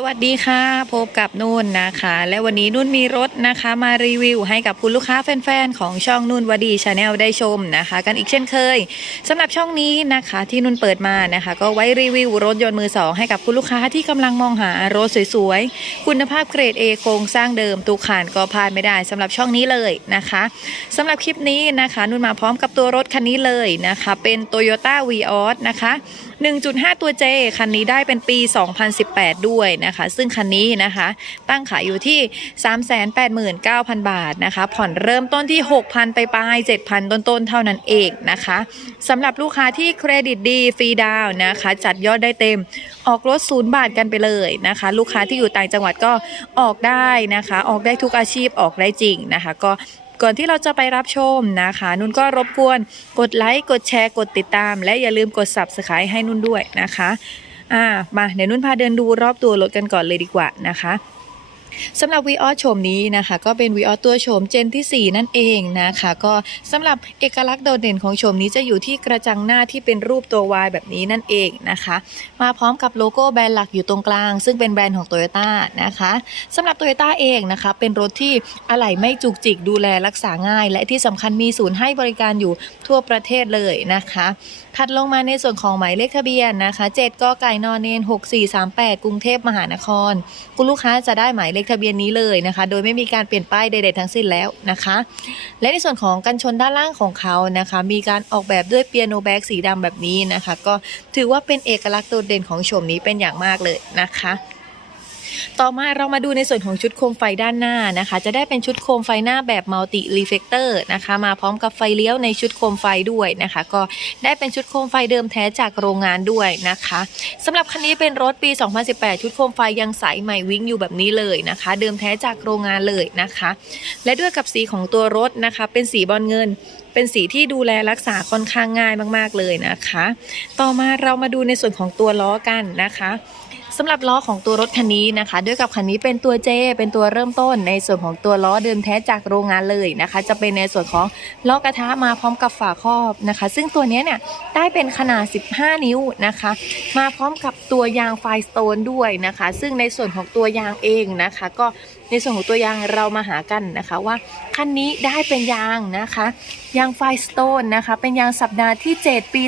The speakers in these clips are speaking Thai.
สวัสดีค่ะ พบกับนุ่นนะคะ และวันนี้นุ่นมีรถนะคะมารีวิวให้กับคุณลูกค้าแฟนๆ ของช่องนุ่นวดีชาแนลได้ชมนะคะ กันอีกเช่นเคยสำหรับช่องนี้นะคะที่นุ่นเปิดมานะคะ ก็ไว้รีวิวรถยนต์มือสองให้กับคุณลูกค้าที่กำลังมองหารถสวยๆ คุณภาพเกรด A โครงสร้างเดิมตุกขานก็พลาดไม่ได้สำหรับช่องนี้เลยนะคะสำหรับคลิปนี้นะคะ นุ่นมาพร้อมกับตัวรถคันนี้เลยนะคะ เป็น Toyota v ีออนะคะ 1.5 ตัว J คันนี้ได้เป็นปี 2018 ด้วยนะคะ ซึ่งคันนี้นะคะ ตั้งขายอยู่ที่ 389,000 บาทนะคะ ผ่อนเริ่มต้นที่ 6,000 ไปปลาย 7,000 ต้นๆ เท่านั้นเองนะคะสำหรับลูกค้าที่เครดิตดีฟรีดาวน์นะคะ จัดยอดได้เต็มออกรถศูนย์บาทกันไปเลยนะคะ ลูกค้าที่อยู่ต่างจังหวัดก็ออกได้นะคะ ออกได้ทุกอาชีพออกได้จริงนะคะ ก็ ก่อนที่เราจะไปรับชมนะคะ นุ่นก็รบกวนกดไลค์กดแชร์กดติดตาม และอย่าลืมกด subscribe ให้นุ่นด้วยนะคะอ่ามาเดี๋ยวนุ่นพาเดินดูรอบตัวรถกันก่อนเลยดีกว่านะคะ สำหรับวีออโฉมนี้นะคะ ก็เป็นวีออตัวโฉมเจนที่ 4 นั่นเองนะคะ ก็สำหรับเอกลักษณ์โดดเด่นของโฉมนี้จะอยู่ที่กระจังหน้าที่เป็นรูปตัว Y แบบนี้นั่นเองนะคะ มาพร้อมกับโลโก้แบรนด์หลักอยู่ตรงกลาง ซึ่งเป็นแบรนด์ของ Toyota นะคะสำหรับ Toyota เองนะคะ เป็นรถที่อะไหล่ไม่จุกจิกดูแลรักษาง่าย และที่สำคัญมีศูนย์ให้บริการอยู่ทั่วประเทศเลยนะคะ ถัดลงมาในส่วนของหมายเลขทะเบียนนะคะ7กไก่นอนเนน6438 กรุงเทพมหานคร คุณลูกค้าจะได้หมายเลขทะเบียนนี้เลยนะคะ โดยไม่มีการเปลี่ยนป้ายใดๆทั้งสิ้นแล้วนะคะ และในส่วนของกันชนด้านล่างของเขานะคะ มีการออกแบบด้วยเปียโนแบ็กสีดำแบบนี้นะคะ ก็ถือว่าเป็นเอกลักษณ์โดดเด่นของโฉมนี้เป็นอย่างมากเลยนะคะ ต่อมาเรามาดูในส่วนของชุดโคมไฟด้านหน้านะคะ จะได้เป็นชุดโคมไฟหน้าแบบมัลติรีเฟกเตอร์นะคะมาพร้อมกับไฟเลี้ยวในชุดโคมไฟด้วยนะคะ ก็ได้เป็นชุดโคมไฟเดิมแท้จากโรงงานด้วยนะคะสำหรับคันนี้เป็นรถปี 2018 ชุดโคมไฟยังใสใหม่วิ่งอยู่แบบนี้เลยนะคะ เดิมแท้จากโรงงานเลยนะคะ และด้วยกับสีของตัวรถนะคะ เป็นสีบอลเงินเป็นสีที่ดูแลรักษาค่อนข้างง่ายมาก ๆ เลยนะคะ ต่อมาเรามาดูในส่วนของตัวล้อกันนะคะ สำหรับล้อของตัวรถคันนี้นะคะ ด้วยกับคันนี้เป็นตัว J เป็นตัวเริ่มต้น ในส่วนของตัวล้อเดิมแท้จากโรงงานเลยนะคะ จะเป็นในส่วนของล้อกระทะมาพร้อมกับฝาครอบนะคะ ซึ่งตัวนี้เนี่ยได้เป็นขนาด 15 นิ้วนะคะ มาพร้อมกับตัวยางไฟสโตนด้วยนะคะ ซึ่งในส่วนของตัวยางเองนะคะ ก็ ในส่วนของตัวยางเรามาหากันนะคะว่าคันนี้ได้เป็นยางนะคะยางไฟสโตนนะคะเป็นยางสัปดาห์ที่ 7 ปี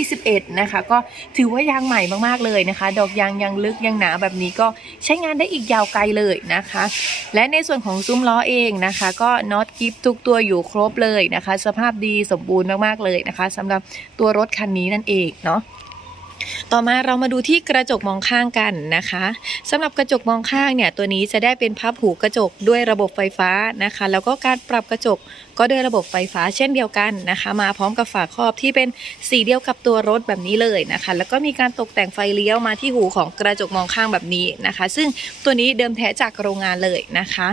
2021 นะคะก็ถือว่ายางใหม่มากๆเลยนะคะ ดอกยางยังลึกยังหนาแบบนี้ก็ใช้งานได้อีกยาวไกลเลยนะคะ และในส่วนของซุ้มล้อเองนะคะ ก็น็อตกิฟทุกตัวอยู่ครบเลยนะคะ สภาพดีสมบูรณ์มากๆเลยนะคะสำหรับตัวรถคันนี้นั่นเองเนาะ ต่อมาเรามาดูที่กระจกมองข้างกันนะคะสำหรับกระจกมองข้างเนี่ยตัวนี้จะได้เป็นพับหูกระจกด้วยระบบไฟฟ้านะคะ แล้วก็การปรับกระจกก็ด้วยระบบไฟฟ้าเช่นเดียวกันนะคะ มาพร้อมกับฝาครอบที่เป็นสีเดียวกับตัวรถแบบนี้เลยนะคะ แล้วก็มีการตกแต่งไฟเลี้ยวมาที่หูของกระจกมองข้างแบบนี้นะคะ ซึ่งตัวนี้เดิมแท้จากโรงงานเลยนะคะ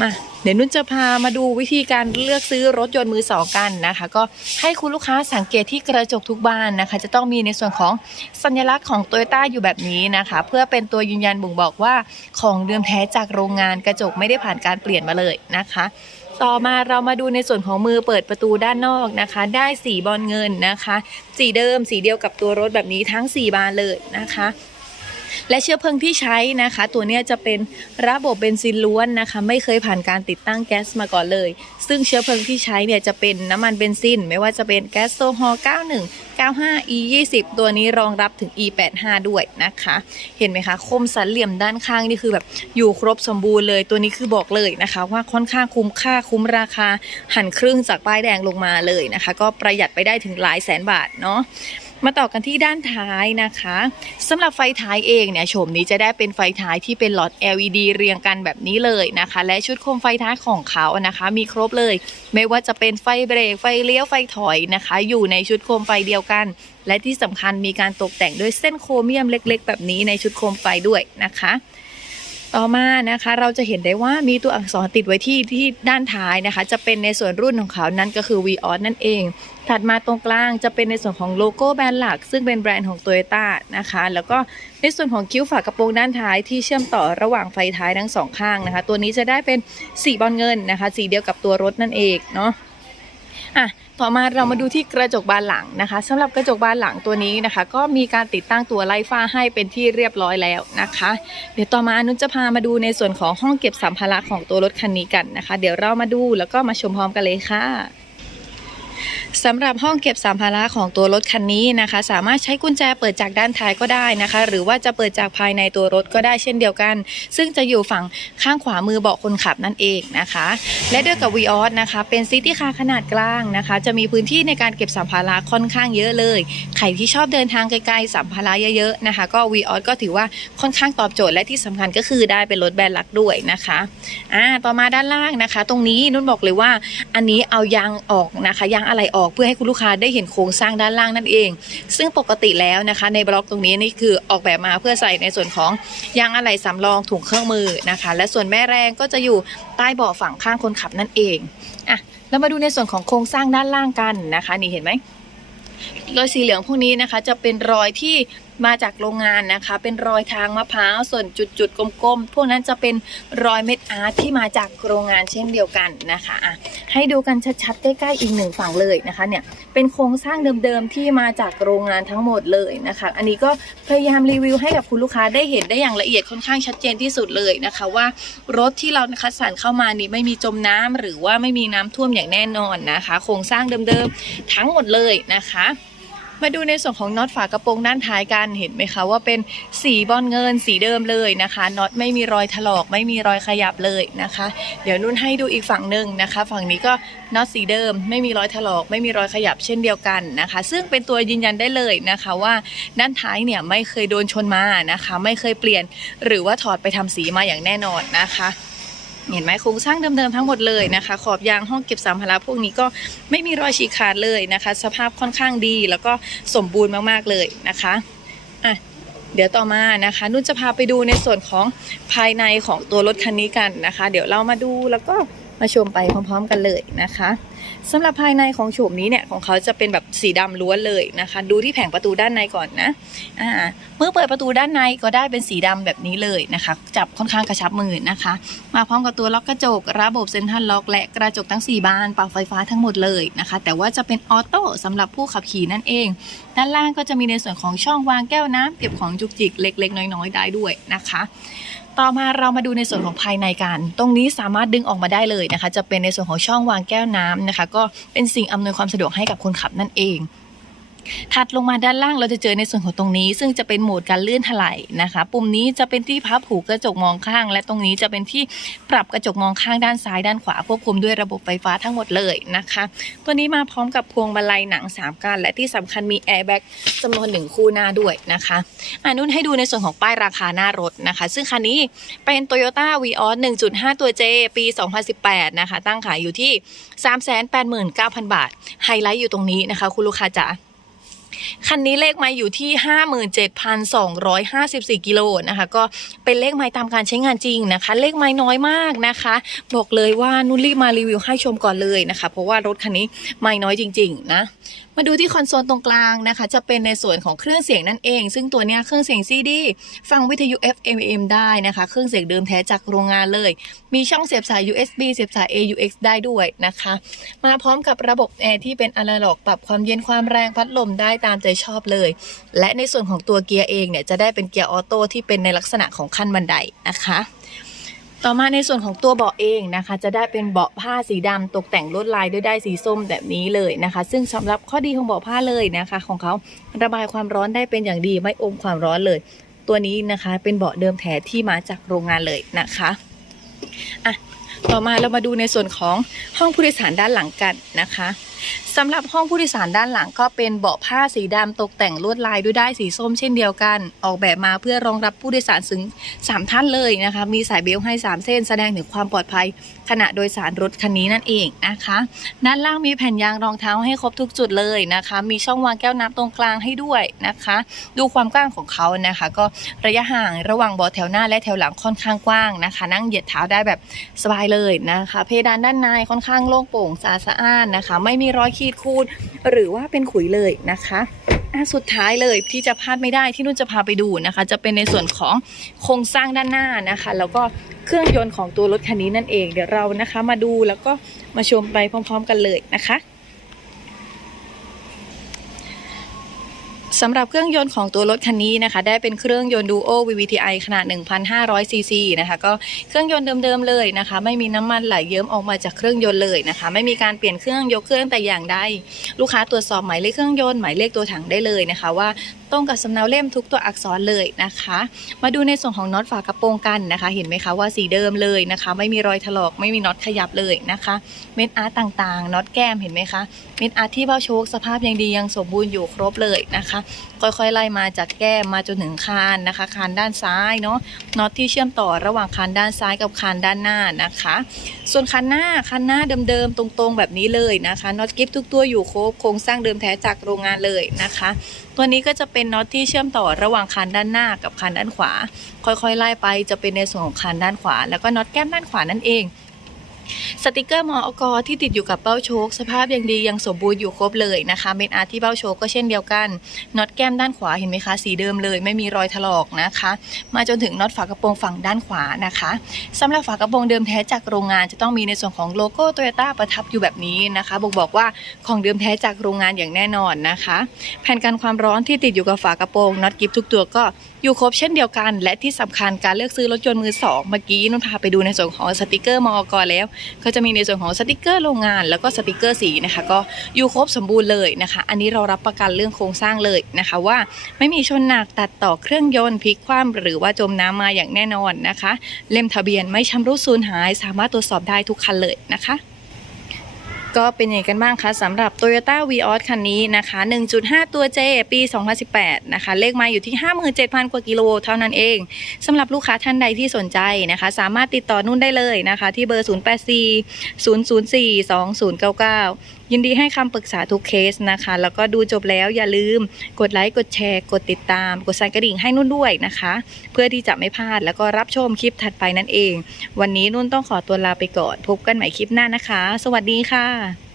มาเดี๋ยวนุ่นจะพามาดูวิธีการเลือกซื้อรถยนต์มือสองกันนะคะ ก็ให้คุณลูกค้าสังเกตที่กระจกทุกบ้านนะคะ จะต้องมีในส่วนของสัญลักษณ์ของโตโยต้าอยู่แบบนี้นะคะ เพื่อเป็นตัวยืนยันบ่งบอกว่าของเดิมแท้จากโรงงานกระจกไม่ได้ผ่านการเปลี่ยนมาเลยนะคะต่อมาเรามาดูในส่วนของมือเปิดประตูด้านนอกนะคะ ได้สีบอลเงินนะคะ สีเดิมสีเดียวกับตัวรถแบบนี้ทั้ง 4 บานเลยนะคะ และเชื้อเพลิงที่ใช้นะคะ ตัวนี้จะเป็นระบบเบนซินล้วนนะคะ ไม่เคยผ่านการติดตั้งแก๊สมาก่อนเลย ซึ่งเชื้อเพลิงที่ใช้เนี่ยจะเป็นน้ำมันเบนซิน ไม่ว่าจะเป็นแก๊สโซฮอล์91 95 e 20ตัวนี้รองรับถึง e 85ด้วยนะคะ เห็นไหมคะ คมสันเหลี่ยมด้านข้างนี่คือแบบอยู่ครบสมบูรณ์เลยตัวนี้คือบอกเลยนะคะ ว่าค่อนข้างคุ้มค่าคุ้มราคาหันครึ่งจากป้ายแดงลงมาเลยนะคะ ก็ประหยัดไปได้ถึงหลายแสนบาทเนาะ มาต่อกันที่ด้านท้ายนะคะสำหรับไฟท้ายเองเนี่ยโฉมนี้จะได้เป็นไฟท้ายที่เป็นหลอด LED เรียงกันแบบนี้เลยนะคะ และชุดโคมไฟท้ายของเขานะคะ มีครบเลย ไม่ว่าจะเป็นไฟเบรกไฟเลี้ยวไฟถอยนะคะ อยู่ในชุดโคมไฟเดียวกัน และที่สำคัญมีการตกแต่งด้วยเส้นโครเมียมเล็ก ๆ แบบนี้ในชุดโคมไฟด้วยนะคะ ต่อมานะคะเราจะเห็นได้ว่ามีตัวอักษรติดไว้ที่ที่ด้านท้ายนะคะ จะเป็นในส่วนรุ่นของเขานั่นก็คือ v ีออนั่นเอง ถัดมาตรงกลางจะเป็นในส่วนของโลโก้แบรนด์หลัก ซึ่งเป็นแบรนด์ของ t o y ยต้นะคะ แล้วก็ในส่วนของคิ้วฝากระโปรงด้านท้ายที่เชื่อมต่อระหว่างไฟท้ายทั้งสองข้างนะคะ ตัวนี้จะได้เป็นสีบอลเงินนะคะ สีเดียวกับตัวรถนั่นเองเนาะอะ ต่อมาเรามาดูที่กระจกบานหลังนะคะสำหรับกระจกบานหลังตัวนี้นะคะ ก็มีการติดตั้งตัวไล่ฟ้าให้เป็นที่เรียบร้อยแล้วนะคะ เดี๋ยวต่อมานุจะพามาดูในส่วนของห้องเก็บสัมภาระของตัวรถคันนี้กันนะคะ เดี๋ยวเรามาดูแล้วก็มาชมพร้อมกันเลยค่ะ สำหรับห้องเก็บสัมภาระของตัวรถคันนี้นะคะ สามารถใช้กุญแจเปิดจากด้านท้ายก็ได้นะคะ หรือว่าจะเปิดจากภายในตัวรถก็ได้เช่นเดียวกัน ซึ่งจะอยู่ฝั่งข้างขวามือเบาะคนขับนั่นเองนะคะ และด้วยกับ v ีออสนะคะเป็นซิตี้คาร์ขนาดกลางนะคะ จะมีพื้นที่ในการเก็บสัมภาระค่อนข้างเยอะเลย ใครที่ชอบเดินทางไกลๆสัมภาระเยอะๆนะคะ ก็ v ีออสก็ถือว่าค่อนข้างตอบโจทย์และที่สำคัญก็คือได้เป็นรถแบรนด์ลักด้วยนะคะอ่าต่อมาด้านล่างนะคะ ตรงนี้นุ่นบอกเลยว่าอันนี้เอายางออกนะคะยางอะไรออกเพื่อให้คุณลูกค้าได้เห็นโครงสร้างด้านล่างนั่นเอง ซึ่งปกติแล้วนะคะ ในบล็อกตรงนี้นี่คือออกแบบมาเพื่อใส่ในส่วนของยางอะไหล่สำรองถุงเครื่องมือนะคะ และส่วนแม่แรงก็จะอยู่ใต้เบาะฝั่งข้างคนขับนั่นเองอะเรามาดูในส่วนของโครงสร้างด้านล่างกันนะคะ นี่เห็นไหมรอยสีเหลืองพวกนี้นะคะ จะเป็นรอยที่ มาจากโรงงานนะคะ เป็นรอยทางมะพร้าวส่วนจุดๆกลมๆ พวกนั้นจะเป็นรอยเม็ดอาร์ตที่มาจากโรงงานเช่นเดียวกันนะคะอะให้ดูกันชัดๆใกล้ๆอีกหนึ่งฝั่งเลยนะคะเนี่ยเป็นโครงสร้างเดิมๆที่มาจากโรงงานทั้งหมดเลยนะคะ อันนี้ก็พยายามรีวิวให้กับคุณลูกค้าได้เห็นได้อย่างละเอียดค่อนข้างชัดเจนที่สุดเลยนะคะว่ารถที่เราคัดสรรเข้ามานี่ไม่มีจมน้ำหรือว่าไม่มีน้ำท่วมอย่างแน่นอนนะคะ โครงสร้างเดิมๆทั้งหมดเลยนะคะ มาดูในส่วนของน็อตฝากระโปรงด้านท้ายกันเห็นไหมคะว่าเป็นสีบอลเงินสีเดิมเลยนะคะน็อตไม่มีรอยถลอกไม่มีรอยขยับเลยนะคะ เดี๋ยวนุ่นให้ดูอีกฝั่งหนึ่งนะคะ ฝั่งนี้ก็น็อตสีเดิม ไม่มีรอยถลอก ไม่มีรอยขยับเช่นเดียวกันนะคะ ซึ่งเป็นตัวยืนยันได้เลยนะคะว่าด้านท้ายเนี่ยไม่เคยโดนชนมานะคะ ไม่เคยเปลี่ยน หรือว่าถอดไปทำสีมาอย่างแน่นอนนะคะ เห็นไหมโครงสร้างเดิมๆทั้งหมดเลยนะคะ ขอบยางห้องเก็บสัมภาระพวกนี้ก็ไม่มีรอยฉีกขาดเลยนะคะ สภาพค่อนข้างดีแล้วก็สมบูรณ์มากๆเลยนะคะอะเดี๋ยวต่อมานะคะ นุ่นจะพาไปดูในส่วนของภายในของตัวรถคันนี้กันนะคะ เดี๋ยวเรามาดูแล้วก็มาชมไปพร้อม ๆ กันเลยนะคะ สำหรับภายในของโฉมนี้เนี่ยของเขาจะเป็นแบบสีดำล้วนเลยนะคะ ดูที่แผงประตูด้านในก่อนนะอ่าเมื่อเปิดประตูด้านในก็ได้เป็นสีดำแบบนี้เลยนะคะ จับค่อนข้างกระชับมือนะคะ มาพร้อมกับตัวล็อกกระจก ระบบเซ็นทรัลล็อก และกระจกทั้ง 4 บานปรับไฟฟ้าทั้งหมดเลยนะคะ แต่ว่าจะเป็นออโต้สำหรับผู้ขับขี่นั่นเอง ด้านล่างก็จะมีในส่วนของช่องวางแก้วน้ำเก็บของจุกจิกเล็ก ๆ น้อยๆ ได้ด้วยนะคะ ต่อมาเรามาดูในส่วนของภายในกัน ตรงนี้สามารถดึงออกมาได้เลยนะคะ จะเป็นในส่วนของช่องวางแก้วน้ำนะคะ ก็เป็นสิ่งอำนวยความสะดวกให้กับคนขับนั่นเอง ถัดลงมาด้านล่างเราจะเจอในส่วนของตรงนี้ ซึ่งจะเป็นโหมดการเลื่อนถลายนะคะ ปุ่มนี้จะเป็นที่พับหูกระจกมองข้าง และตรงนี้จะเป็นที่ปรับกระจกมองข้างด้านซ้ายด้านขวาควบคุมด้วยระบบไฟฟ้าทั้งหมดเลยนะคะ ตัวนี้มาพร้อมกับพวงมาลัยหนัง 3ก้านและที่สำคัญมีแอร์แบ็กจำนวนหนึ่งคู่หน้าด้วยนะคะอ่านุ่นให้ดูในส่วนของป้ายราคาหน้ารถนะคะ ซึ่งคันนี้เป็น Toyota Vios 1.5 ตัว J ปี 2018 นะคะ ตั้งขายอยู่ที่ 389,000 บาท ไฮไลท์อยู่ตรงนี้นะคะ คุณลูกค้าจ๋า คันนี้เลขไม้อยู่ที่ 57,254 กิโลนะคะ ก็เป็นเลขไม้ตามการใช้งานจริงนะคะ เลขไม้น้อยมากนะคะ บอกเลยว่านุ่นรีบมารีวิวให้ชมก่อนเลยนะคะ เพราะว่ารถคันนี้ไม้น้อยจริง ๆ นะ มาดูที่คอนโซลตรงกลางนะคะ จะเป็นในส่วนของเครื่องเสียงนั่นเอง ซึ่งตัวเนี้ยเครื่องเสียง CD ฟังวิทยุ FM AM ได้นะคะ เครื่องเสียงเดิมแท้จากโรงงานเลย มีช่องเสียบสาย USB เสียบสาย AUX ได้ด้วยนะคะ มาพร้อมกับระบบแอร์ที่เป็นอะนาล็อกปรับความเย็นความแรงพัดลมได้ตามใจชอบเลย และในส่วนของตัวเกียร์เองเนี่ยจะได้เป็นเกียร์ออโต้ที่เป็นในลักษณะของขั้นบันไดนะคะ ต่อมาในส่วนของตัวเบาะเองนะคะ จะได้เป็นเบาะผ้าสีดำตกแต่งลวดลายด้วยได้สีส้มแบบนี้เลยนะคะ ซึ่งสำหรับข้อดีของเบาะผ้าเลยนะคะ ของเขาระบายความร้อนได้เป็นอย่างดีไม่อมความร้อนเลย ตัวนี้นะคะเป็นเบาะเดิมแท้ที่มาจากโรงงานเลยนะคะอะ ต่อมาเรามาดูในส่วนของห้องผู้โดยสารด้านหลังกันนะคะสำหรับห้องผู้โดยสารด้านหลังก็เป็นเบาะผ้าสีดำตกแต่งลวดลายด้วยได้ายสีส้มเช่นเดียวกัน ออกแบบมาเพื่อรองรับผู้โดยสารถึง3ท่านเลยนะคะ มีสายเบลต์ให้ 3 เส้นแสดงถึงความปลอดภัย ขณะโดยสารรถคันนี้นั่นเองนะคะ ด้านล่างมีแผ่นยางรองเท้าให้ครบทุกจุดเลยนะคะ มีช่องวางแก้วน้ำตรงกลางให้ด้วยนะคะ ดูความกว้างของเขานะคะ ก็ระยะห่างระหว่างเบาะแถวหน้าและแถวหลังค่อนข้างกว้างนะคะ นั่งเหยียดเท้าได้แบบสบายเลยนะคะ เพดานด้านในค่อนข้างโล่งโปร่งสะอาดสะอ้านนะคะ ไม่มีรอยขีดขูดหรือว่าเป็นขุยเลยนะคะสุดท้ายเลยที่จะพลาดไม่ได้ที่นุ่นจะพาไปดูนะคะ จะเป็นในส่วนของโครงสร้างด้านหน้านะคะ แล้วก็เครื่องยนต์ของตัวรถคันนี้นั่นเอง เดี๋ยวเรานะคะมาดูแล้วก็มาชมไปพร้อม ๆ กันเลยนะคะ สำหรับเครื่องยนต์ของตัวรถคันนี้นะคะ ได้เป็นเครื่องยนต์ Duo VVTi ขนาด 1,500 cc นะคะ ก็เครื่องยนต์เดิมๆเลยนะคะ ไม่มีน้ำมันไหลเยิ้มออกมาจากเครื่องยนต์เลยนะคะ ไม่มีการเปลี่ยนเครื่องยกเครื่องแต่อย่างใดลูกค้าตรวจสอบหมายเลขเครื่องยนต์หมายเลขตัวถังได้เลยนะคะ ว่า ตรงกับสำเนาเล่มทุกตัวอักษรเลยนะคะ มาดูในส่วนของน็อตฝากระโปรงกันนะคะ เห็นไหมคะว่าสีเดิมเลยนะคะ ไม่มีรอยถลอกไม่มีน็อตขยับเลยนะคะ เม็ดอาร์ตต่างๆน็อตแก้มเห็นไหมคะเม็ดอาร์ตที่เบ้าโชคสภาพยังดียังสมบูรณ์อยู่ครบเลยนะคะ ค่อยๆไล่มาจากแก้มมาจนถึงคานนะคะ คานด้านซ้ายเนาะน็อตที่เชื่อมต่อระหว่างคานด้านซ้ายกับคานด้านหน้านะคะ ส่วนคันหน้าคันหน้าเดิมๆตรงๆ แบบนี้เลยนะคะน็อตกิฟทุกตัวอยู่ครบโครงสร้างเดิมแท้จากโรงงานเลยนะคะ ตัวนี้ก็จะเป็นน็อตที่เชื่อมต่อระหว่างคานด้านหน้ากับคานด้านขวา ค่อยๆไล่ไปจะเป็นในส่วนของคานด้านขวา แล้วก็น็อตแก้มด้านขวานั่นเอง สติกเกอร์มอกที่ติดอยู่กับเป้าโชค สภาพยังดียังสมบูรณ์อยู่ครบเลยนะคะเม็ดอาร์ที่เป้าโชคก็เช่นเดียวกันน็อตแก้มด้านขวาเห็นไหมคะสีเดิมเลยไม่มีรอยถลอกนะคะ มาจนถึงน็อตฝากระโปรงฝั่งด้านขวานะคะสำหรับฝากระโปรงเดิมแท้จากโรงงานจะต้องมีในส่วนของโลโก้โตโยต้าประทับอยู่แบบนี้นะคะบ่งบอกว่าของเดิมแท้จากโรงงานอย่างแน่นอนนะคะ แผ่นกันความร้อนที่ติดอยู่กับฝากระโปรงน็อตกิฟทุกตัวก็ อยู่ครบเช่นเดียวกัน และที่สำคัญการเลือกซื้อรถยนต์มือสองเมื่อกี้นุ่นพาไปดูในส่วนของสติกเกอร์มอกรแล้ว ก็จะมีในส่วนของสติกเกอร์โรงงาน แล้วก็สติกเกอร์สีนะคะ ก็อยู่ครบสมบูรณ์เลยนะคะ อันนี้เรารับประกันเรื่องโครงสร้างเลยนะคะ ว่าไม่มีชนหนักตัดต่อเครื่องยนต์พลิกคว่ำหรือว่าจมน้ำมาอย่างแน่นอนนะคะ เล่มทะเบียนไม่ชำรุดสูญหาย สามารถตรวจสอบได้ทุกคันเลยนะคะ ก็เป็นยังไงกันบ้างคะสำหรับ Toyota v ีออคันนี้นะคะ 1.5 ตัว J ปี 2018 นะคะ เลขมาอยู่ที่ 57,000 กว่ากิโลเท่านั้นเองสำหรับลูกค้าท่านใดที่สนใจนะคะ สามารถติดต่อนุ่นได้เลยนะคะ ที่เบอร์ 084 004 2099 ยินดีให้คำปรึกษาทุกเคสนะคะ แล้วก็ดูจบแล้วอย่าลืมกดไลค์กดแชร์ กดติดตาม กดสั่นกระดิ่งให้นุ่นด้วยนะคะ เพื่อที่จะไม่พลาดแล้วก็รับชมคลิปถัดไปนั่นเอง วันนี้นุ่นต้องขอตัวลาไปก่อน พบกันใหม่คลิปหน้านะคะ สวัสดีค่ะ